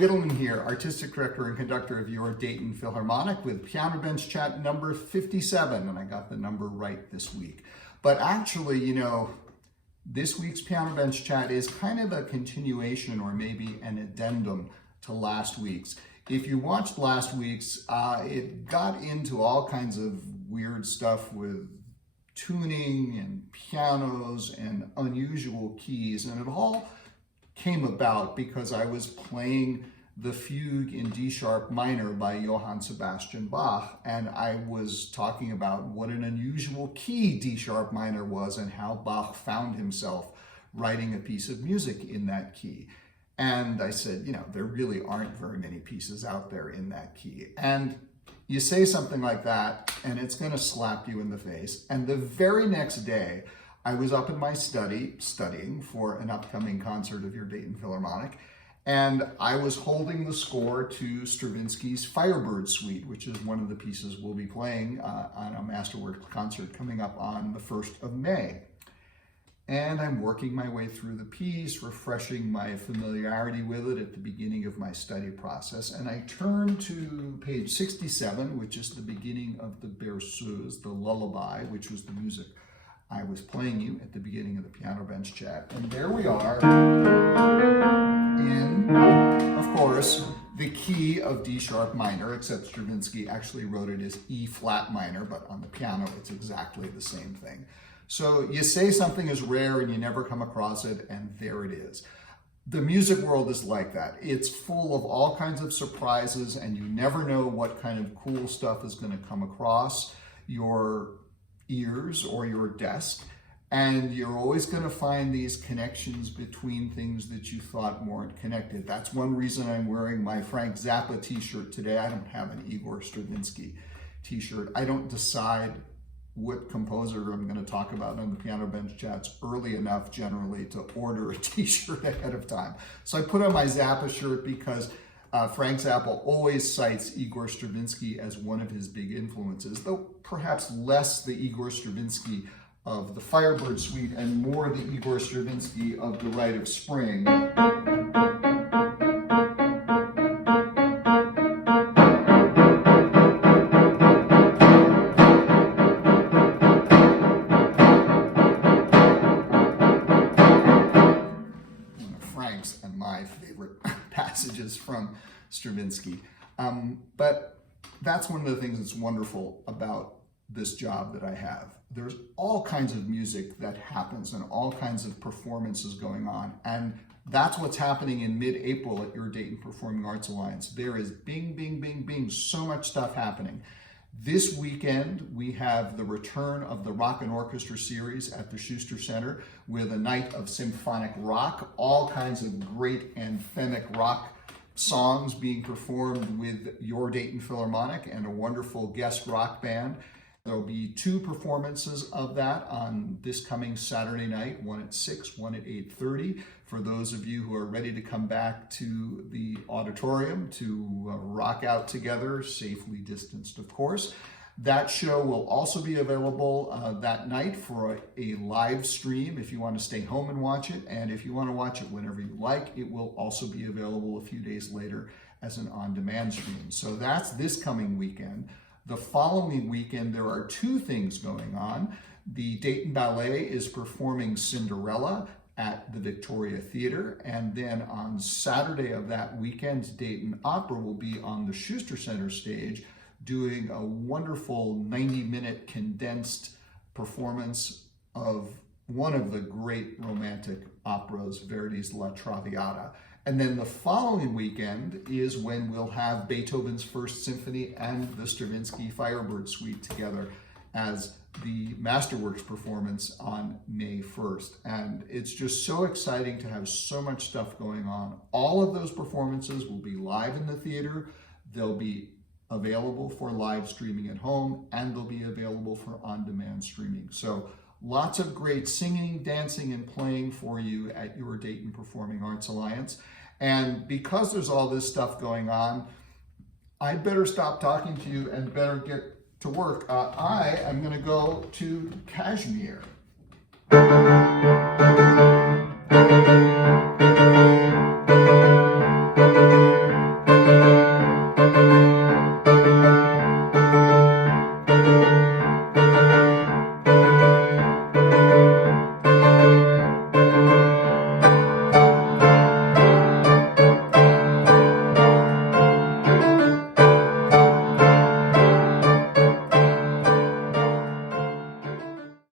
Gittleman here, Artistic Director and Conductor of your Dayton Philharmonic with Piano Bench Chat number 57, and I got the number right this week. But actually, this week's Piano Bench Chat is kind of a continuation or maybe an addendum to last week's. If you watched last week's, it got into all kinds of weird stuff with tuning and pianos and unusual keys, and it all came about because I was playing the fugue in D sharp minor by Johann Sebastian Bach, and I was talking about what an unusual key D sharp minor was and how Bach found himself writing a piece of music in that key. And I said, there really aren't very many pieces out there in that key. And you say something like that, and it's going to slap you in the face. And the very next day, I was up in my study studying for an upcoming concert of your Dayton Philharmonic, and I was holding the score to Stravinsky's Firebird Suite, which is one of the pieces we'll be playing on a Masterworks concert coming up on the 1st of May. And I'm working my way through the piece, refreshing my familiarity with it at the beginning of my study process. And I turn to page 67, which is the beginning of the Berceuse, the lullaby, which was the music I was playing you at the beginning of the Piano Bench Chat. And there we are in, of course, the key of D sharp minor, except Stravinsky actually wrote it as E flat minor, but on the piano, it's exactly the same thing. So you say something is rare and you never come across it, and there it is. The music world is like that. It's full of all kinds of surprises, and you never know what kind of cool stuff is going to come across your ears or your desk, and you're always going to find these connections between things that you thought weren't connected. That's one reason I'm wearing my Frank Zappa t-shirt today. I don't have an Igor Stravinsky t-shirt. I don't decide what composer I'm going to talk about on the Piano Bench Chats early enough generally to order a t-shirt ahead of time. So I put on my Zappa shirt because Frank Zappa always cites Igor Stravinsky as one of his big influences, though perhaps less the Igor Stravinsky of the Firebird Suite and more the Igor Stravinsky of the Rite of Spring. One of Frank's and my favorite passages from Stravinsky. But that's one of the things that's wonderful about this job that I have. There's all kinds of music that happens and all kinds of performances going on. And that's what's happening in mid-April at your Dayton Performing Arts Alliance. There is bing, bing, bing, bing, so much stuff happening. This weekend, we have the return of the Rock and Orchestra series at the Schuster Center with a night of symphonic rock, all kinds of great anthemic rock songs being performed with your Dayton Philharmonic and a wonderful guest rock band. There'll be two performances of that on this coming Saturday night, one at 6, one at 8:30. For those of you who are ready to come back to the auditorium to rock out together, safely distanced, of course. That show will also be available that night for a live stream if you want to stay home and watch it. And if you want to watch it whenever you like, it will also be available a few days later as an on-demand stream. So that's this coming weekend. The following weekend, there are two things going on. The Dayton Ballet is performing Cinderella at the Victoria Theater, and then on Saturday of that weekend, Dayton Opera will be on the Schuster Center stage doing a wonderful 90-minute condensed performance of one of the great romantic operas, Verdi's La Traviata. And then the following weekend is when we'll have Beethoven's First Symphony and the Stravinsky Firebird Suite together as the Masterworks performance on May 1st. And it's just so exciting to have so much stuff going on. All of those performances will be live in the theater. They'll be available for live streaming at home, and they'll be available for on-demand streaming. So lots of great singing, dancing, and playing for you at your Dayton Performing Arts Alliance. And because there's all this stuff going on, I'd better stop talking to you and better get to work. I am going to go to Kashmir.